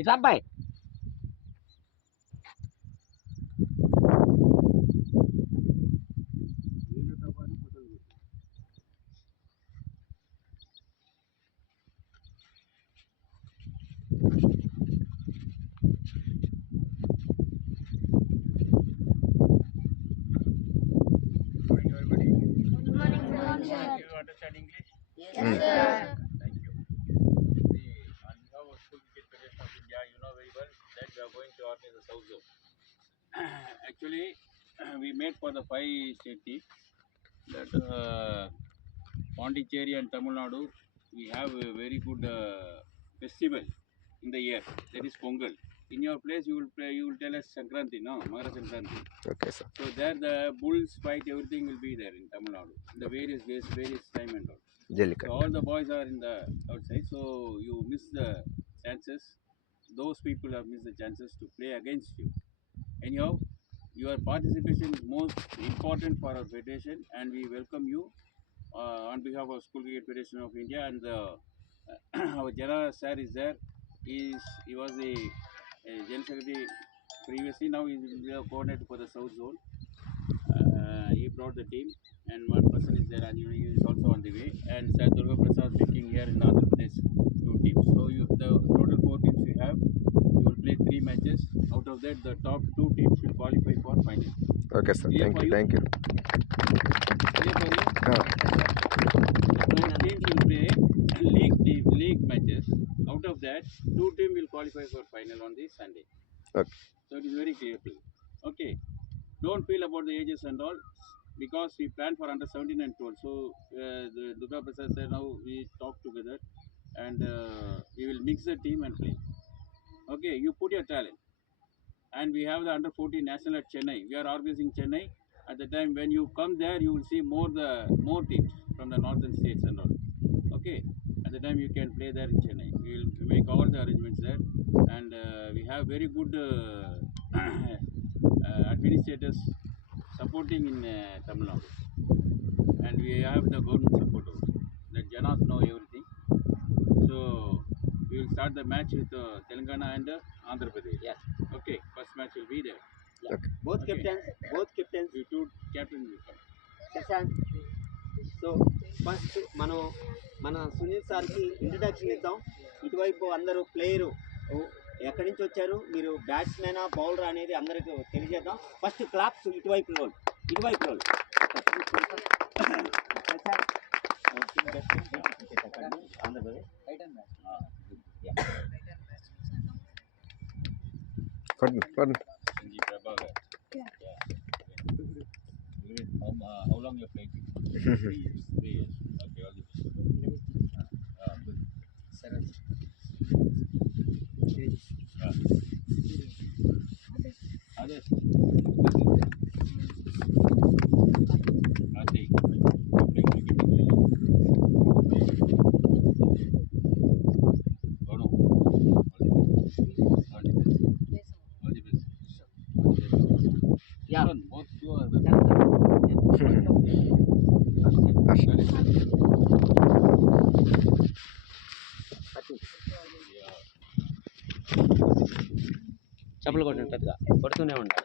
ఇట్లా అబ్బాయి You understand English? Yes, sir. Thank you. See, on behalf of School Cricket Federation of India, you know very well that we are going to organize the South Zone. Actually, we made for the 5 state teams that Pondicherry and Tamil Nadu, we have a very good festival in the year. That is Pongal. In your place, you will tell us Sankranti, no? Makara Sankranti. Okay, sir. So there the bulls fight, everything will be there in Tamil Nadu. In the various ways, various time and all. So all the boys are in the outside. So you miss the chances. Those people have missed the chances to play against you. Anyhow, your participation is most important for our federation, and we welcome you on behalf of School Cricket Federation of India. And our General sir is there. He was the General Secretary previously. Now he is the coordinator for the South Zone. He brought the team, and one person is there, and he is also on the way. And Sir Durga Prasad speaking here in Andhra Pradesh, 2 teams. So the total 4 teams we have. You will play 3 matches. Out of that, the top 2 teams will qualify for final. Okay, sir. Clear Thank for you. you? Thank you. Clear for you? The teams will play league matches. Out of that, 2 teams will qualify for final on this Sunday. Okay. So it is very clear. Okay. Don't feel about the ages and all, because we plan for under 17 and 12. So the Durga Prasad said now we talk together, and we will mix the team and play. Okay, you put your talent, and we have the under 14 national at Chennai. We are organizing Chennai. At the time when you come there, you will see more teams from the northern states and all. Okay, at the time you can play there in Chennai. We will make all the arrangements there, and we have very good administrators supporting in Tamil Nadu, and we have the government support also. The Janas know everything. So we will start the match with Telangana and Andhra Pradesh. Yes. Okay, first match will be there. both Okay. captains You 2 captains will come. Shashank. So first మన సునీల్ సార్కి introduction ఇద్దాం. ఇటువైపు అందరూ player ఎక్కడి నుంచి వచ్చారు, మీరు బ్యాట్స్మెనా bowler అనేది అందరికి తెలియజేద్దాం. ఫస్ట్ క్లాప్స్ ఇటువైపు రోల్. Andhra Pradesh Sanjeev Prabhakar. Yeah. How long you played? 3 years. 3 years. Okay, all the best. Good. Others. Karthik. You play cricket well. Oh no. All the best. All the best. Yeah. Both 2 are the చెప్పులు కొట్టండి, పెద్దగా కొడుతూనే ఉండాలి.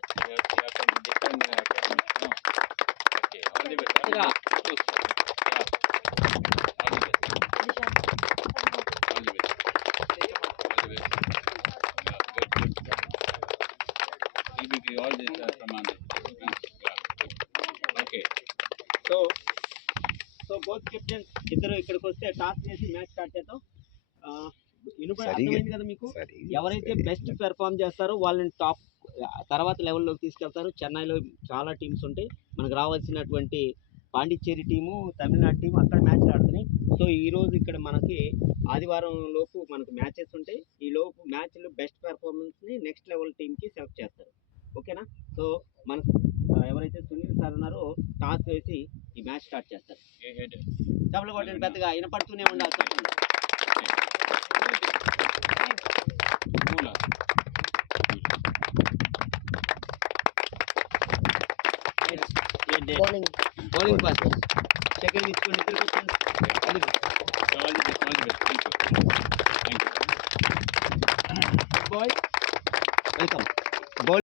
Okay, all the best. Yeah. All the best. All the best. All the best. Yeah, good. All this from Andhra. Yeah, good. Okay. So both captains ఇద్దరు ఇక్కడికి వస్తే toss చేసి match start చేద్దాం. సరిగా. అర్థమైంది కదా మీకు? ఎవరైతే బెస్ట్ పెర్ఫామ్ చేస్తారో వాళ్ళని టాప్ తర్వాత లెవెల్లోకి తీసుకెళ్తారు. చెన్నైలో చాలా టీమ్స్ ఉంటాయి. మనకు రావాల్సినటువంటి పాండిచ్చేరి టీము, తమిళనాడు టీము అక్కడ మ్యాచ్లు ఆడుతున్నాయి. సో ఈరోజు ఇక్కడ మనకి ఆదివారం లోపు మనకు మ్యాచెస్ ఉంటాయి. ఈ లోపు మ్యాచ్లు బెస్ట్ పెర్ఫార్మెన్స్ని నెక్స్ట్ లెవెల్ టీమ్కి సెలెక్ట్ చేస్తారు. ఓకేనా? సో మన ఎవరైతే సునీల్ సార్ ఉన్నారో టాస్ వేసి ఈ మ్యాచ్ స్టార్ట్ చేస్తారు. డబ్బులు కొట్టండి, పెద్దగా వినపడుతూనే ఉండాలి. చెప్పండి. బౌలింగ్ ఫస్ట్, సెకండ్ ఇచ్చుకోండి. ఇద్దరికి వచ్చింది. All the best. Thank you. Bye welcome.